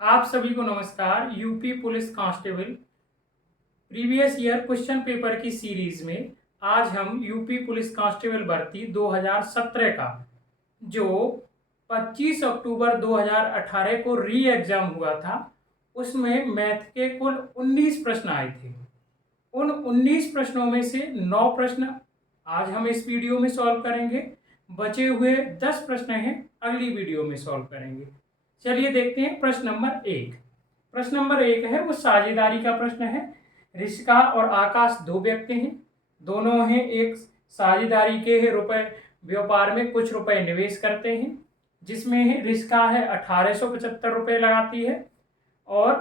आप सभी को नमस्कार। UP police constable previous year question paper की सीरीज में आज हम यूपी पुलिस कांस्टेबल भर्ती 2017 का जो 25 अक्टूबर 2018 को री एग्जाम हुआ था, उसमें मैथ के कुल 19 प्रश्न आए थे। उन 19 प्रश्नों में से 9 प्रश्न आज हम इस वीडियो में सॉल्व करेंगे। बचे हुए 10 प्रश्न हैं, अगली वीडियो में सॉल्व करेंगे। चलिए देखते हैं प्रश्न नंबर 1। प्रश्न नंबर 1 है वो साझेदारी का प्रश्न है। ऋषिका और आकाश दो व्यक्ति हैं, दोनों हैं एक साझेदारी के रुपए व्यापार में कुछ रुपए निवेश करते हैं, जिसमें है ऋषिका है 1875 रुपए लगाती है और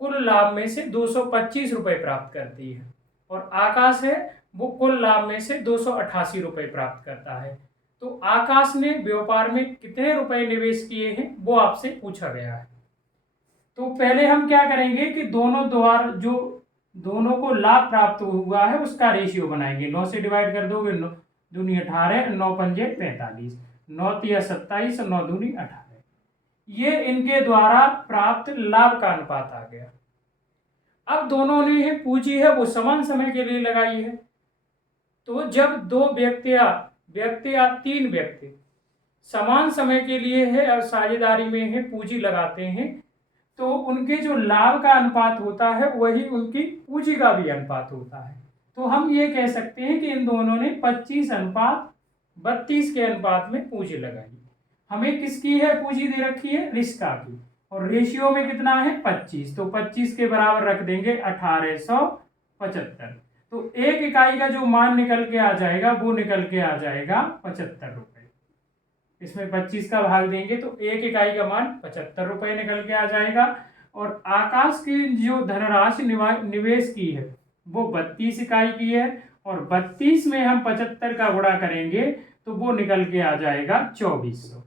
कुल लाभ में से 225 रुपए प्राप्त करती है, और आकाश है वो कुल लाभ में से 288 रुपए प्राप्त करता है। तो आकाश ने व्यापार में कितने रुपए निवेश किए हैं वो आपसे पूछा गया है। तो पहले हम क्या करेंगे कि दोनों द्वार जो दोनों को लाभ प्राप्त हुआ है उसका रेशियो बनाएंगे। 9 से डिवाइड कर दोगे, 9 दूनी 18, 9 पंजे 45, 9 तिया 27, 9 दूनी 18। ये इनके द्वारा प्राप्त लाभ का अनुपात आ गया। अब दोनों ने पूंजी है वो समान समय के लिए लगाई है। तो जब दो व्यक्ति या तीन व्यक्ति समान समय के लिए है और साझेदारी में है पूंजी लगाते हैं, तो उनके जो लाभ का अनुपात होता है वही उनकी पूंजी का भी अनुपात होता है। तो हम ये कह सकते हैं कि इन दोनों ने 25:32 के अनुपात में पूंजी लगाई। हमें किसकी है पूंजी दे रखी है? ऋषिका की। और रेशियो में कितना है? 25। तो 25 के बराबर रख देंगे 1875। तो एक इकाई का जो मान निकल के आ जाएगा वो निकल के आ जाएगा 75 रुपए। इसमें 25 का भाग देंगे तो एक इकाई का मान 75 रुपए निकल के आ जाएगा। और आकाश की जो धनराशि निवेश की है वो 32 इकाई की है, और 32 में हम 75 का गुणा करेंगे तो वो निकल के आ जाएगा 2400।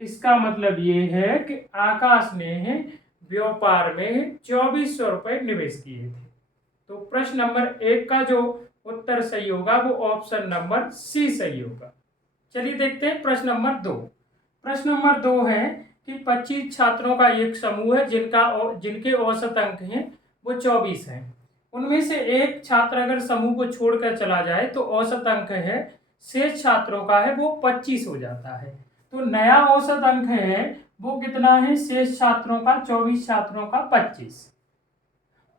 इसका मतलब ये है कि आकाश ने व्यापार में 2400 रुपए निवेश किए थे। तो प्रश्न नंबर 1 का जो उत्तर सही होगा वो ऑप्शन नंबर सी सही होगा। चलिए देखते हैं प्रश्न नंबर 2। प्रश्न नंबर 2 है कि 25 छात्रों का एक समूह है जिनके औसत अंक हैं वो 24 हैं। उनमें से एक छात्र अगर समूह को छोड़कर चला जाए तो औसत अंक है शेष छात्रों का है वो 25 हो जाता है। तो नया औसत अंक है वो कितना है? शेष छात्रों का 24, छात्रों का 25।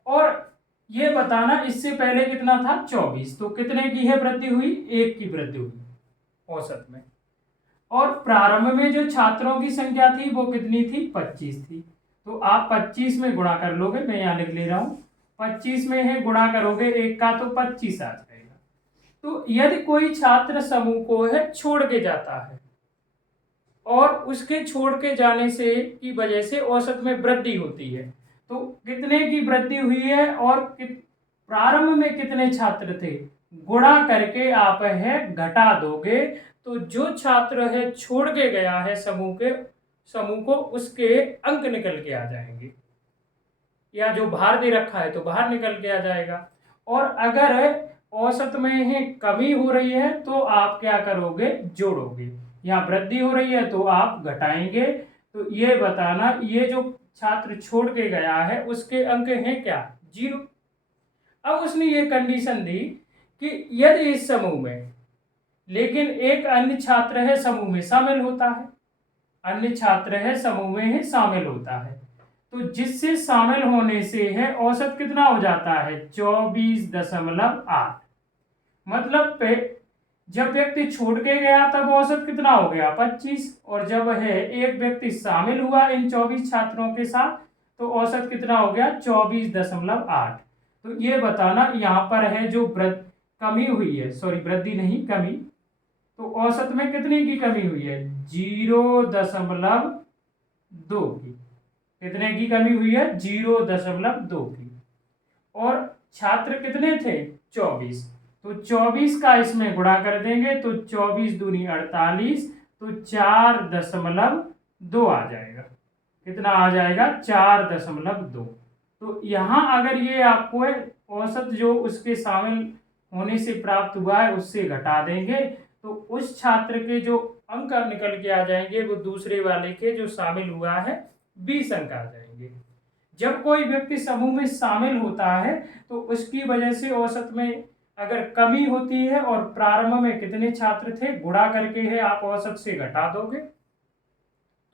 और ये बताना इससे पहले कितना था? 24। तो कितने की है वृद्धि हुई? 1 की वृद्धि हुई औसत में। और प्रारंभ में जो छात्रों की संख्या थी वो कितनी थी? 25 थी। तो आप 25 में गुणा कर लोगे, मैं यहां लिख ले रहा हूं, 25 में है गुणा करोगे 1 का तो 25 आ जाएगा। तो यदि कोई छात्र समूह को है छोड़ के जाता है और उसके छोड़ के जाने से की वजह से औसत में वृद्धि होती है, तो कितने की वृद्धि हुई है और प्रारंभ में कितने छात्र थे गुणा करके आप है घटा दोगे, तो जो छात्र है छोड़ के गया है समूह को उसके अंक निकल के आ जाएंगे, या जो भार दे रखा है तो बाहर निकल के आ जाएगा। और अगर औसत में है कमी हो रही है तो आप क्या करोगे? जोड़ोगे। यहाँ वृद्धि हो रही है तो आप घटाएंगे। तो ये बताना ये जो छात्र छोड़ के गया है उसके अंक हैं क्या? 0। अब उसने ये कंडीशन दी कि यदि इस समूह में लेकिन एक अन्य छात्र है समूह में शामिल होता है, अन्य छात्र है समूह में है शामिल होता है, तो जिससे शामिल होने से है औसत कितना हो जाता है? 24.8। मतलब जब व्यक्ति छोड़ के गया तब औसत कितना हो गया? 25। और जब है एक व्यक्ति शामिल हुआ इन 24 छात्रों के साथ तो औसत कितना हो गया? 24.8। तो ये बताना यहाँ पर है जो कमी हुई है, सॉरी वृद्धि नहीं कमी, तो औसत में कितने की कमी हुई है? 0.2 की। कितने की कमी हुई है? 0.2 की। और छात्र कितने थे? 24। तो 24 का इसमें गुणा कर देंगे तो 24 दूनी 48, तो 4.2 आ जाएगा। कितना आ जाएगा? 4.2। तो यहां अगर ये आपको औसत जो उसके शामिल होने से प्राप्त हुआ है उससे घटा देंगे तो उस छात्र के जो अंक निकल के आ जाएंगे वो दूसरे वाले के जो शामिल हुआ है 20 अंक आ जाएंगे। जब कोई व्यक्ति समूह में शामिल होता है तो उसकी वजह से औसत में अगर कमी होती है और प्रारंभ में कितने छात्र थे गुणा करके है आप औसत से घटा दोगे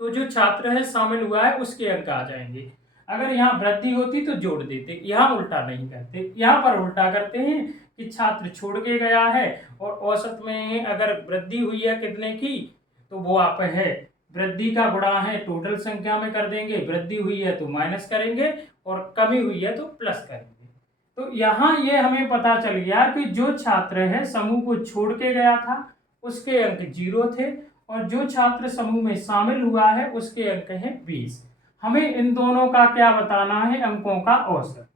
तो जो छात्र है शामिल हुआ है उसके अंक आ जाएंगे। अगर यहाँ वृद्धि होती तो जोड़ देते, यहाँ उल्टा नहीं करते, यहाँ पर उल्टा करते हैं कि छात्र छोड़ के गया है और औसत में अगर वृद्धि हुई है कितने की तो वो आप है वृद्धि का गुणा है टोटल संख्या में कर देंगे, वृद्धि हुई है तो माइनस करेंगे और कमी हुई है तो प्लस करेंगे। तो यहाँ ये हमें पता चल गया कि जो छात्र है समूह को छोड़ के गया था उसके अंक 0 थे और जो छात्र समूह में शामिल हुआ है उसके अंक हैं 20। हमें इन दोनों का क्या बताना है, अंकों का औसत।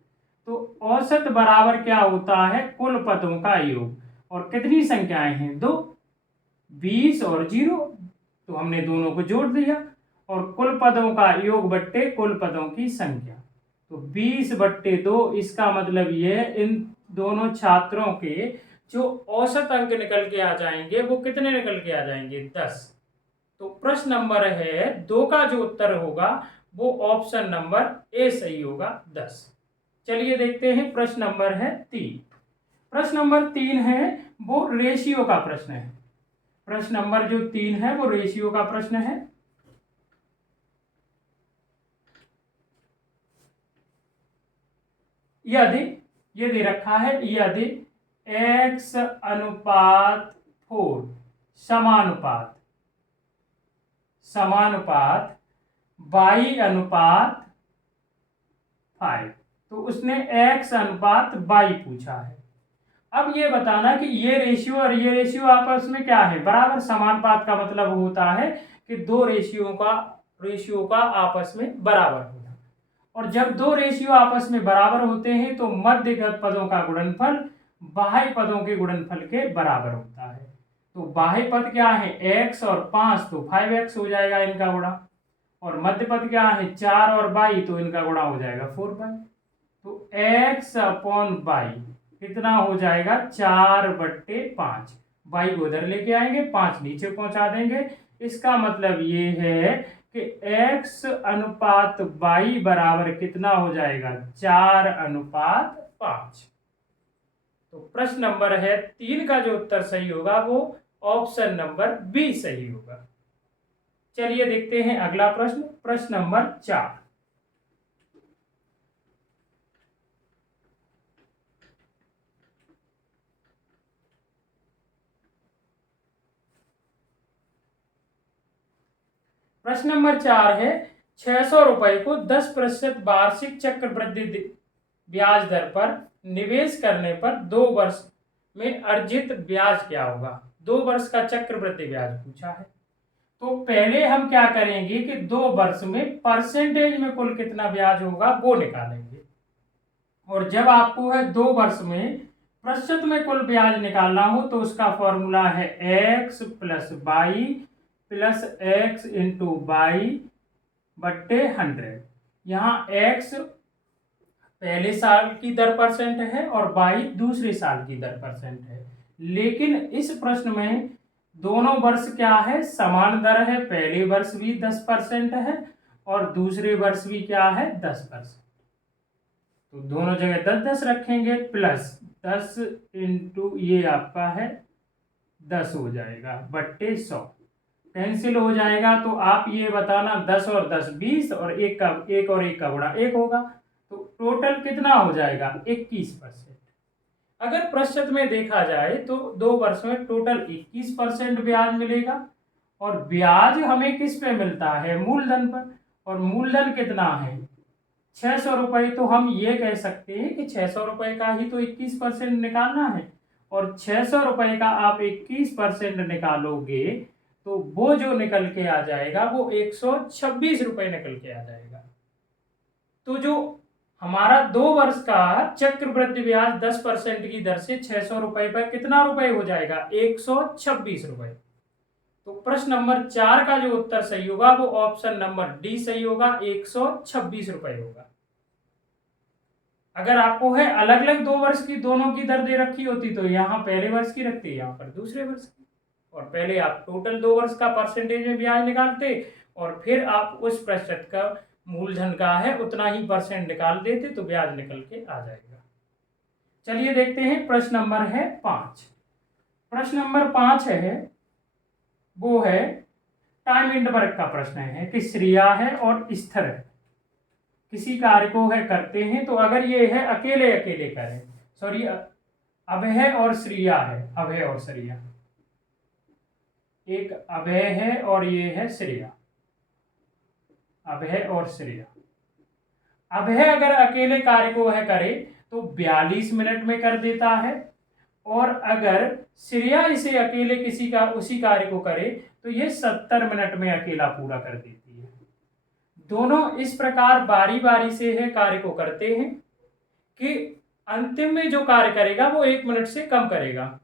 तो औसत बराबर क्या होता है, कुल पदों का योग। और कितनी संख्याएं हैं, 2, 20 और 0, तो हमने दोनों को जोड़ दिया और कुल पदों का योग बट्टे कुल पदों की संख्या। तो 20/2, इसका मतलब ये है इन दोनों छात्रों के जो औसत अंक निकल के आ जाएंगे वो कितने निकल के आ जाएंगे, 10। तो प्रश्न नंबर है 2 का जो उत्तर होगा वो ऑप्शन नंबर ए सही होगा, 10। चलिए देखते हैं प्रश्न नंबर है 3। प्रश्न नंबर 3 है वो रेशियो का प्रश्न है। प्रश्न नंबर जो 3 है वो रेशियो का प्रश्न है। यदि ये दे रखा है यदि x अनुपात 4 समानुपात y अनुपात 5, तो उसने x अनुपात y पूछा है। अब ये बताना कि ये रेशियो और ये रेशियो आपस में क्या है, बराबर। समानुपात का मतलब होता है कि दो रेशियो का आपस में बराबर होना। और जब दो रेशियो आपस में बराबर होते हैं तो मध्यगत पदों का गुणनफल बाह्य पदों के गुणनफल के बराबर होता है। तो बाह्य पद क्या है, x और 5, तो 5x हो जाएगा इनका गुणा। और मध्य पद क्या है, 4 और y, तो इनका गुणा हो जाएगा 4y। तो x/y कितना हो जाएगा, 4/5। y को उधर लेके आएंगे, 5 नीचे पहुंचा देंगे। इसका मतलब ये है कि x अनुपात y बराबर कितना हो जाएगा, 4/5। तो प्रश्न नंबर है 3 का जो उत्तर सही होगा वो ऑप्शन नंबर बी सही होगा। चलिए देखते हैं अगला प्रश्न, प्रश्न नंबर 4। प्रश्न नंबर 4 है 600 रुपए को 10% वार्षिक चक्रवृद्धि ब्याज दर पर निवेश करने पर 2 वर्ष में अर्जित ब्याज क्या होगा। 2 वर्ष का चक्रवृद्धि ब्याज पूछा है। तो पहले हम क्या करेंगे कि 2 वर्ष में परसेंटेज में कुल कितना ब्याज होगा वो निकालेंगे। और जब आपको है 2 वर्ष में प्रतिशत में कुल ब्याज निकालना हो तो उसका फॉर्मूला है x + y + x × y/100। यहाँ x पहले साल की दर परसेंट है और y दूसरे साल की दर परसेंट है। लेकिन इस प्रश्न में दोनों वर्ष क्या है, समान दर है। पहले वर्ष भी 10% है और दूसरे वर्ष भी क्या है, 10%। तो दोनों जगह 10-10 रखेंगे प्लस 10 × ये आपका है 10 हो जाएगा बट्टे 100 कैंसिल हो जाएगा। तो आप ये बताना 10 और 10 20 और एक और एक का गुणा 1 होगा। तो टोटल कितना हो जाएगा, 21%। अगर प्रतिशत में देखा जाए तो 2 वर्ष में टोटल 21% ब्याज मिलेगा। और ब्याज हमें किस पे मिलता है, मूलधन पर। और मूलधन कितना है, 600 रुपए। तो हम ये कह सकते हैं कि 600 रुपए का ही तो 21% निकालना है। और 600 रुपए का आप 21% निकालोगे तो वो जो निकल के आ जाएगा वो 126 रुपए निकल के आ जाएगा। तो जो हमारा 2 वर्ष का चक्रवृद्धि ब्याज 10% की दर से 600 रुपए पर कितना रुपए हो जाएगा, 126 रुपए। तो प्रश्न नंबर 4 का जो उत्तर सही होगा वो ऑप्शन नंबर डी सही होगा, 126 रुपए होगा। अगर आपको है अलग अलग 2 वर्ष की दोनों की दर दे रखी होती तो यहाँ पहले वर्ष की रखते, यहाँ पर दूसरे वर्ष की। और पहले आप टोटल 2 वर्ष का परसेंटेज में ब्याज निकालते और फिर आप उस प्रतिशत का मूलधन का है उतना ही परसेंट निकाल देते तो ब्याज निकल के आ जाएगा। चलिए देखते हैं प्रश्न नंबर है 5। प्रश्न नंबर 5 है वो है टाइम इंटरवल का प्रश्न है कि श्रेया है और स्थिर है, किसी कार्य को है करते हैं, तो अगर ये है अकेले अकेले करें, सॉरी अभय और श्रेया है, अभय और श्रेया, एक अभय है और ये है श्रेया, अभय और श्रेया। अभय अगर अकेले कार्य को है करे तो 42 मिनट में कर देता है, और अगर श्रेया इसे अकेले किसी का उसी कार्य को करे तो ये 70 मिनट में अकेला पूरा कर देती है। दोनों इस प्रकार बारी बारी से है कार्य को करते हैं कि अंतिम में जो कार्य करेगा वो 1 मिनट से कम करेगा,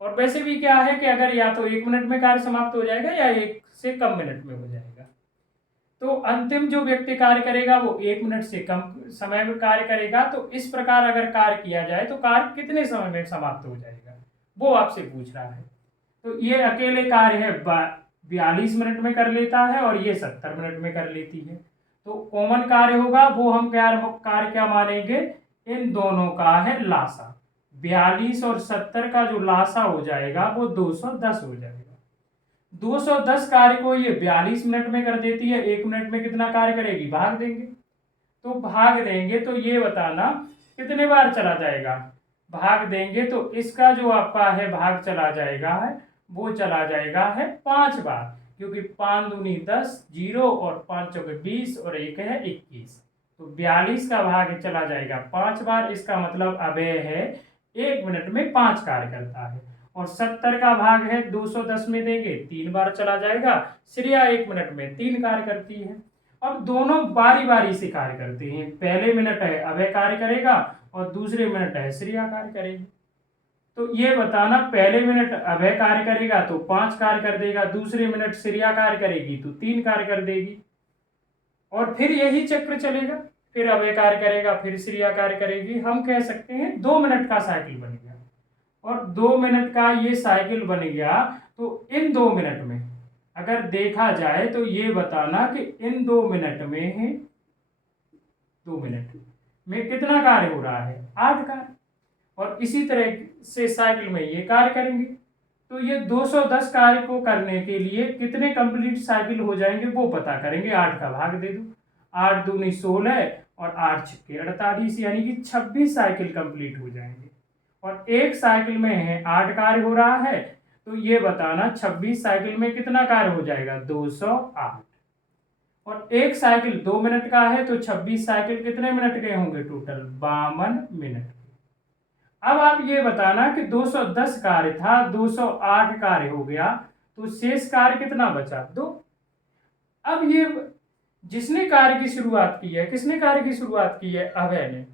और वैसे भी क्या है कि अगर या तो 1 मिनट में कार्य समाप्त हो जाएगा या 1 से कम मिनट में हो जाएगा। तो अंतिम जो व्यक्ति कार्य करेगा वो 1 मिनट से कम समय में कार्य करेगा। तो इस प्रकार अगर कार्य किया जाए तो कार्य कितने समय में समाप्त हो जाएगा, वो आपसे पूछ रहा है। तो ये अकेले कार्य है 42 मिनट में कर लेता है और ये 70 मिनट में कर लेती है। तो कॉमन कार्य होगा वो हम कार्य क्या मानेंगे, इन दोनों का है लासा। 42 और 70 का जो लासा हो जाएगा वो 210 हो जाएगा। 210 कार्य को ये 42 मिनट में कर देती है, 1 मिनट में कितना कार्य करेगी, भाग देंगे। तो भाग देंगे तो ये बताना कितने बार चला जाएगा, भाग देंगे तो इसका जो आपका है भाग चला जाएगा है वो चला जाएगा है 5 बार, क्योंकि 5 दूनी 10, 0 और 5 चौके 20 और 1 है 21। तो 42 का भाग चला जाएगा 5 बार। इसका मतलब अभय है 1 मिनट में 5 कार्य करता है, और 70 का भाग है 210 में देंगे 3 बार चला जाएगा। श्रेया 1 मिनट में 3 कार्य करती है। अब दोनों बारी बारी से कार्य करते हैं, पहले मिनट है अभय कार्य करेगा और दूसरे मिनट है श्रेया कार्य करेगी। तो ये बताना पहले मिनट अभय कार्य करेगा तो 5 कार्य कर देगा, दूसरे मिनट श्रेया कार्य करेगी तो 3 कार्य कर देगी, और फिर यही चक्र चलेगा, फिर अभय कार्य करेगा फिर श्रेया कार्य करेगी। हम कह सकते हैं 2 मिनट का साइकिल बन गया, और 2 मिनट का ये साइकिल बन गया। तो इन 2 मिनट में अगर देखा जाए तो ये बताना कि इन 2 मिनट में है 2 मिनट में कितना कार्य हो रहा है, 8 कार्य, और इसी तरह से साइकिल में ये कार्य करेंगे। तो ये 210 कार्य को करने के लिए कितने कंप्लीट साइकिल हो जाएंगे वो पता करेंगे। 8 का भाग दे दो, 8 दूनी 16 और 8 छक्के 48, यानी कि 26 साइकिल कंप्लीट हो जाएंगे। और एक साइकिल में है 8 कार्य हो रहा है, तो ये बताना 26 साइकिल में कितना कार्य हो जाएगा, 208। और एक साइकिल 2 मिनट का है तो 26 साइकिल कितने मिनट के होंगे, टोटल 52 मिनट। अब आप ये बताना कि 210 कार्य था, 208 कार्य हो गया, तो शेष कार्य कितना बचा, 2। अब ये जिसने कार्य की शुरुआत की है, किसने कार्य की शुरुआत की है, अभय ने,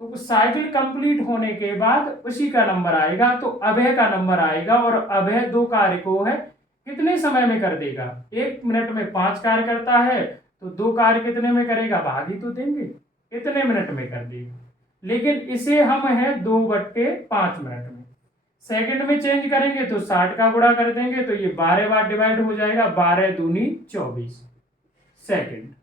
तो साइकिल कंप्लीट होने के बाद उसी का नंबर आएगा, तो अभय का नंबर आएगा। और अभय 2 कार्य को है कितने समय में कर देगा, 1 मिनट में 5 कार्य करता है, तो 2 कार्य कितने में करेगा, भाग ही तो देंगे, कितने मिनट में कर देगा। लेकिन इसे हम है 2/5 मिनट में, सेकंड में चेंज करेंगे तो 60 का गुणा कर देंगे तो ये 12 बार डिवाइड हो जाएगा, 12 दूनी 24 सेकंड।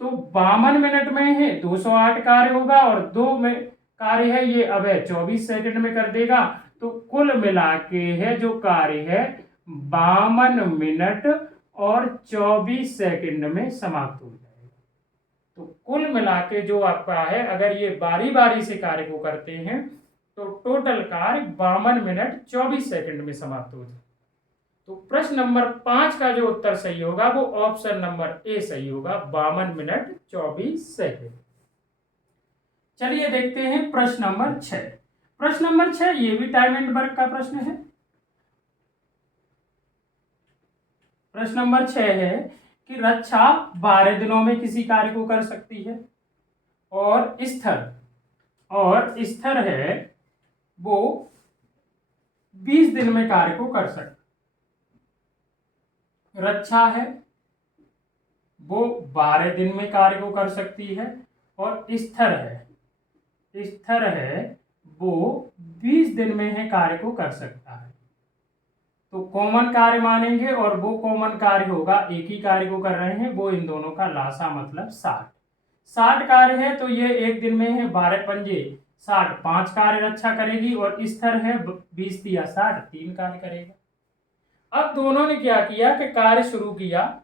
तो 52 मिनट में है 208 कार्य होगा, और 2 में कार्य है ये अभय 24 सेकंड में कर देगा। तो कुल मिला के है जो कार्य है 52 मिनट और 24 सेकंड में समाप्त हो जाएगा। तो कुल मिला के जो आपका है, अगर ये बारी बारी से कार्य को करते हैं तो टोटल कार्य 52 मिनट 24 सेकंड में समाप्त हो जाएगा। तो प्रश्न नंबर 5 का जो उत्तर सही होगा वो ऑप्शन नंबर ए सही होगा, 52 मिनट 24 सेकंड। चलिए देखते हैं प्रश्न नंबर 6। प्रश्न नंबर 6 ये भी टाइम एंड वर्क का प्रश्न है। प्रश्न नंबर 6 है कि रक्षा 12 दिनों में किसी कार्य को कर सकती है, और स्थिर है वो 20 दिन में कार्य को कर सकती। रक्षा है वो 12 दिन में कार्य को कर सकती है, और स्थिर है वो 20 दिन में है कार्य को कर सकता है। तो कॉमन कार्य मानेंगे और वो कॉमन कार्य होगा, एक ही कार्य को कर रहे हैं, वो इन दोनों का लासा मतलब 60 कार्य है। तो ये एक दिन में है 12 पंजे 60, 5 कार्य रक्षा करेगी और स्थिर है 20 या 60, 3 कार्य करेगा। अब दोनों ने क्या किया कि कार्य शुरू किया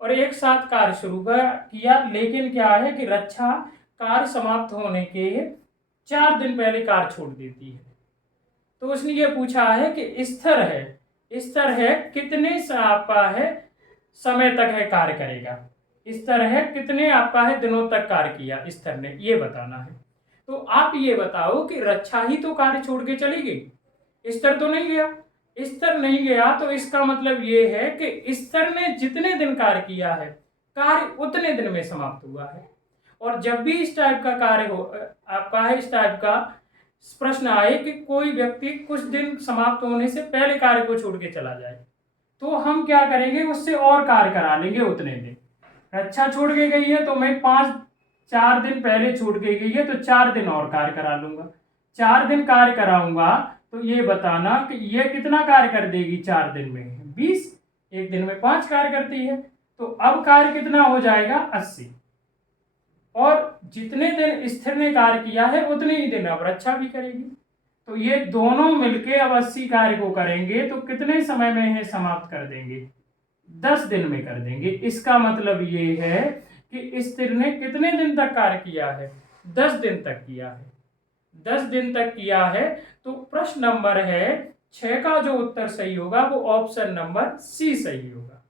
और एक साथ कार्य शुरू किया, लेकिन क्या है कि रक्षा कार्य समाप्त होने के 4 दिन पहले कार्य छोड़ देती है। तो उसने ये पूछा है कि स्थिर है कितने आपका है समय तक है कार्य करेगा, स्थिर है कितने आपका है दिनों तक कार्य किया स्थिर ने, ये बताना है। तो आप ये बताओ कि रक्षा ही तो कार्य छोड़ के चली गई, स्थिर तो नहीं गया। स्थिर नहीं गया तो इसका मतलब ये है कि स्थिर ने जितने दिन कार्य किया है कार्य उतने दिन में समाप्त हुआ है। और जब भी इस टाइप का कार्य हो आपका है, इस टाइप का प्रश्न आए कि कोई व्यक्ति कुछ दिन समाप्त होने से पहले कार्य को छोड़ के चला जाए, तो हम क्या करेंगे, उससे और कार्य करा लेंगे उतने दिन। रक्षा छोड़ के गई है तो मैं 4 दिन पहले छोड़ के गई है तो 4 दिन और कार्य करा लूंगा, 4 दिन कार्य कराऊंगा। तो ये बताना कि ये कितना कार्य कर देगी 4 दिन में 20, एक दिन में 5 कार्य करती है। तो अब कार्य कितना हो जाएगा 80, और जितने दिन स्थिर ने कार्य किया है उतने ही दिन अब रक्षा भी करेगी। तो ये दोनों मिलके अब 80 कार्य को करेंगे तो कितने समय में है समाप्त कर देंगे, 10 दिन में कर देंगे। इसका मतलब ये है कि स्थिर ने कितने दिन तक कार्य किया है, 10 दिन तक किया है, 10 दिन तक किया है। तो प्रश्न नंबर है 6 का जो उत्तर सही होगा वो ऑप्शन नंबर सी सही होगा।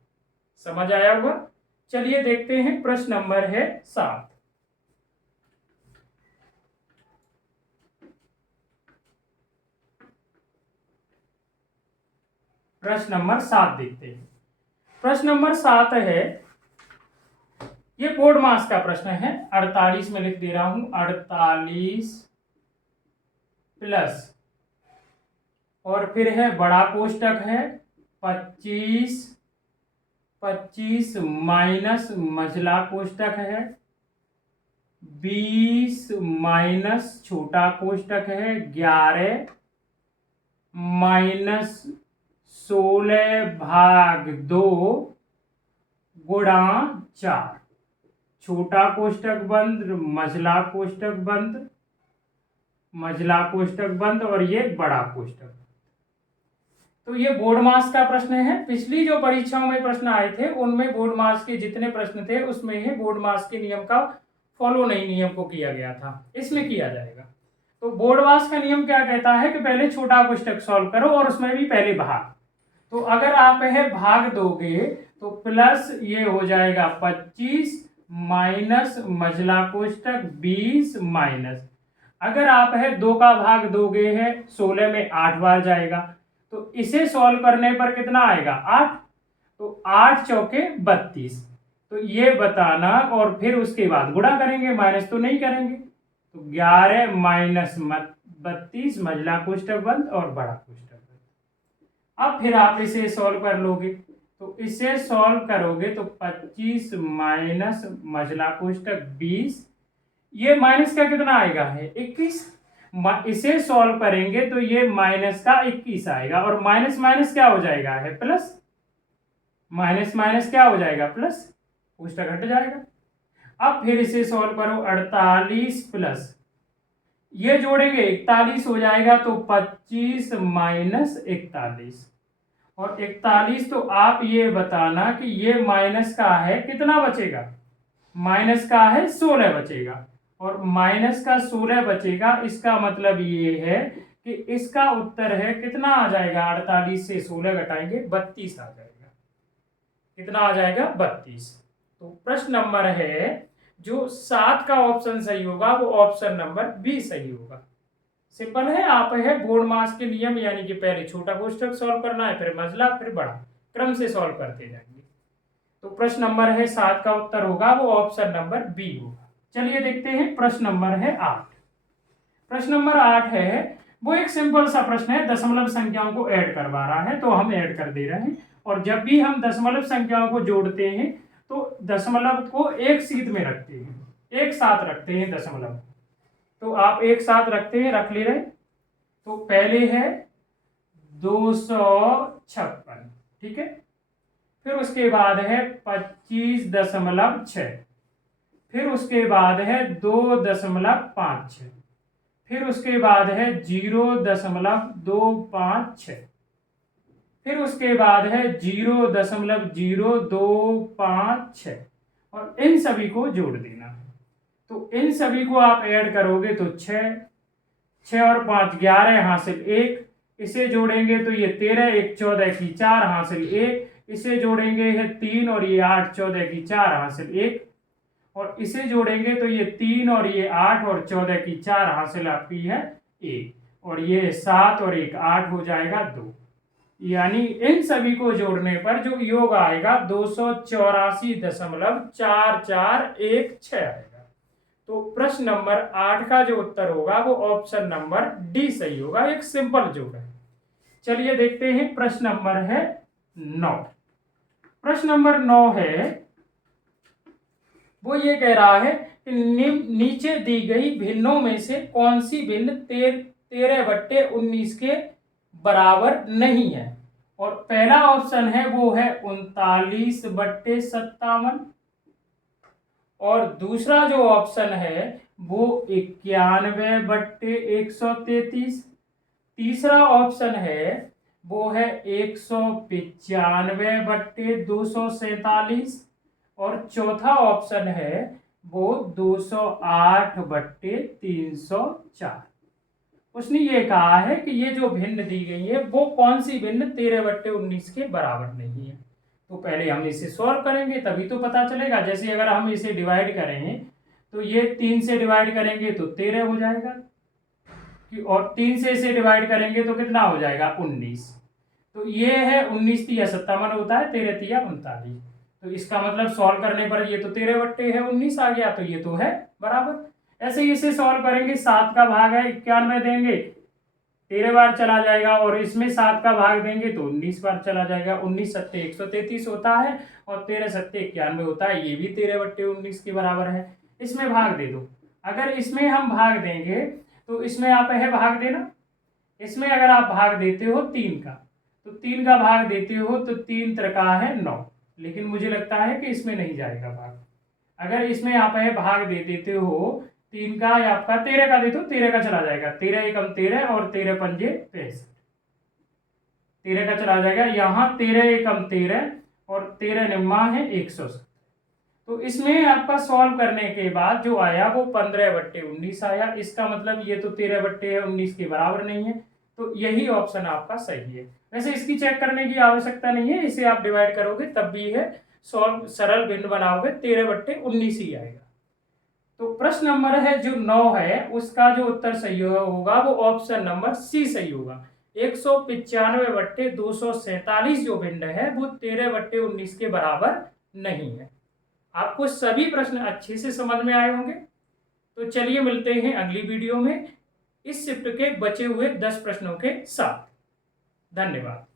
समझ आया होगा। चलिए देखते हैं प्रश्न नंबर है 7। प्रश्न नंबर 7 देखते हैं। प्रश्न नंबर 7 है, ये बोर्ड मास का प्रश्न है, 48 में लिख दे रहा हूं, 48 प्लस और फिर है बड़ा कोष्टक है 25 माइनस मझला कोष्टक है 20 माइनस छोटा कोष्टक है 11 माइनस 16/2 गुणा 4, छोटा कोष्टक बंद, मझला कोष्टक बंद, मझला कोष्टक बंद और ये बड़ा कोष्टक। तो ये बोर्ड मास का प्रश्न है। पिछली जो परीक्षाओं में प्रश्न आए थे उनमें बोर्ड मास के जितने प्रश्न थे उसमें ही बोर्ड मास के नियम का फॉलो नहीं नियम को किया गया था, इसमें किया जाएगा। तो बोर्ड मास का नियम क्या कहता है कि पहले छोटा कोष्टक सॉल्व करो और उसमें भी पहले भाग। तो अगर आप है भाग दोगे तो प्लस ये हो जाएगा 25 माइनस मझला कोष्टक 20 माइनस, अगर आप है 2 का भाग दोगे है 16 में 8 बार जाएगा, तो इसे सॉल्व करने पर कितना आएगा 8, तो 8 चौके 32। तो ये बताना और फिर उसके बाद गुणा करेंगे, माइनस तो नहीं करेंगे। तो 11 माइनस 32 मझला कोष्टक बंद और बड़ा कोष्टक बंद। अब फिर आप इसे सॉल्व कर लोगे, तो इसे सॉल्व करोगे तो 25 माइनस मझला कोष्टक 20, ये माइनस का कितना आएगा है 21, इसे सॉल्व करेंगे तो ये माइनस का 21 आएगा और माइनस माइनस क्या हो जाएगा है प्लस, माइनस माइनस क्या हो जाएगा प्लस, कोष्टक हट जाएगा। अब फिर इसे सॉल्व करो 48 प्लस ये जोड़ेंगे 41 हो जाएगा, तो 25 माइनस 41 और 41। तो आप ये बताना कि ये माइनस का है कितना बचेगा, माइनस का है 16 बचेगा और माइनस का 16 बचेगा। इसका मतलब ये है कि इसका उत्तर है कितना आ जाएगा, 48 से 16 घटाएंगे 32 आ जाएगा। कितना आ जाएगा 32। तो प्रश्न नंबर है जो 7 का ऑप्शन सही होगा वो ऑप्शन नंबर बी सही होगा। सिंपल है, आप है बोर्ड मास के नियम यानी कि पहले छोटा कोष्टक सॉल्व करना है, फिर मझला, फिर बड़ा, क्रम से सॉल्व करते जाएंगे। तो प्रश्न नंबर है 7 का उत्तर होगा वो ऑप्शन नंबर बी होगा। चलिए देखते हैं प्रश्न नंबर है 8। प्रश्न नंबर 8 है वो एक सिंपल सा प्रश्न है, दशमलव संख्याओं को ऐड करवा रहा है, तो हम ऐड कर दे रहे हैं। और जब भी हम दशमलव संख्याओं को जोड़ते हैं तो दशमलव को एक सीध में रखते हैं, एक साथ रखते हैं दशमलव। तो आप एक साथ रखते हैं, रख ले रहे। तो पहले है 256, ठीक है। फिर उसके बाद है 25.6, फिर उसके बाद है 2.56, फिर उसके बाद है 0.256, फिर उसके बाद है 0.0256 और इन सभी को जोड़ देना है। तो इन सभी को आप ऐड करोगे तो 6 और 5 11 हासिल 1, इसे जोड़ेंगे तो ये 13 1 14 की 4 हासिल 1, इसे जोड़ेंगे है 3 और ये 8 14 की 4 हासिल 1, और इसे जोड़ेंगे तो ये 3 और ये 8 और 14 की 4 हासिल आपकी है 1, और ये 7 और 1 8 हो जाएगा 2। यानी इन सभी को जोड़ने पर जो योग आएगा 284.4416 आएगा। तो प्रश्न नंबर 8 का जो उत्तर होगा वो ऑप्शन नंबर डी सही होगा, एक सिंपल जोड़ है। चलिए देखते हैं प्रश्न नंबर है 9। प्रश्न नंबर 9 है, वो ये कह रहा है कि नीचे दी गई भिन्नों में से कौन सी भिन्न 13/19 के बराबर नहीं है। और पहला ऑप्शन है वो है 39/57, और दूसरा जो ऑप्शन है वो 91/133, तीसरा ऑप्शन है वो है 195/247, और चौथा ऑप्शन है वो 208/304। उसने ये कहा है कि ये जो भिन्न दी गई है वो कौन सी भिन्न 13/19 के बराबर नहीं है। तो पहले हम इसे सॉल्व करेंगे तभी तो पता चलेगा। जैसे अगर हम इसे डिवाइड करेंगे तो ये 3 से डिवाइड करेंगे तो 13 हो जाएगा, और 3 से इसे डिवाइड करेंगे तो कितना हो जाएगा 19। तो ये है 19 तिया 57 होता है, 13 तिया 39। तो इसका मतलब सॉल्व करने पर ये तो 13/19 आ गया, तो ये तो है बराबर। ऐसे ही इसे सॉल्व करेंगे, 7 का भाग है 91 देंगे 13 बार चला जाएगा, और इसमें 7 का भाग देंगे तो 19 बार चला जाएगा। 19 सत्ते 133 होता है और 13 सत्ते 91 होता है, ये भी 13/19 के बराबर है। इसमें भाग दे दो। अगर इसमें हम भाग देंगे तो इसमें आप है भाग देना, इसमें अगर आप भाग देते हो 3 का, तो 3 का भाग देते हो तो 3 त्रिका है 9, लेकिन मुझे लगता है कि इसमें नहीं जाएगा भाग। अगर इसमें आप है भाग दे देते हो 3 का, या आपका 13 का दे दो, 13 का चला जाएगा, 13 एकम 13 और 13 पंजे 65, 13 का चला जाएगा। यहाँ 13 एकम 13 और 13 निम्मा है 170। तो इसमें आपका सॉल्व करने के बाद जो आया वो 15/19 आया। इसका मतलब ये तो 13/19 के बराबर नहीं है, तो यही ऑप्शन आपका सही है। वैसे इसकी चेक करने की आवश्यकता नहीं है, इसे आप डिवाइड करोगे तब भी है सॉल्व, सरल भिन्न बनाओगे 13/19 ही आएगा। तो प्रश्न नंबर है जो 9 है उसका जो उत्तर सही होगा वो ऑप्शन नंबर सी सही होगा। 195/247 जो भिन्न है वो 13/19 के बराबर नहीं है। आपको सभी प्रश्न अच्छे से समझ में आए होंगे। तो चलिए मिलते हैं अगली वीडियो में इस शिफ्ट के बचे हुए 10 प्रश्नों के साथ। धन्यवाद।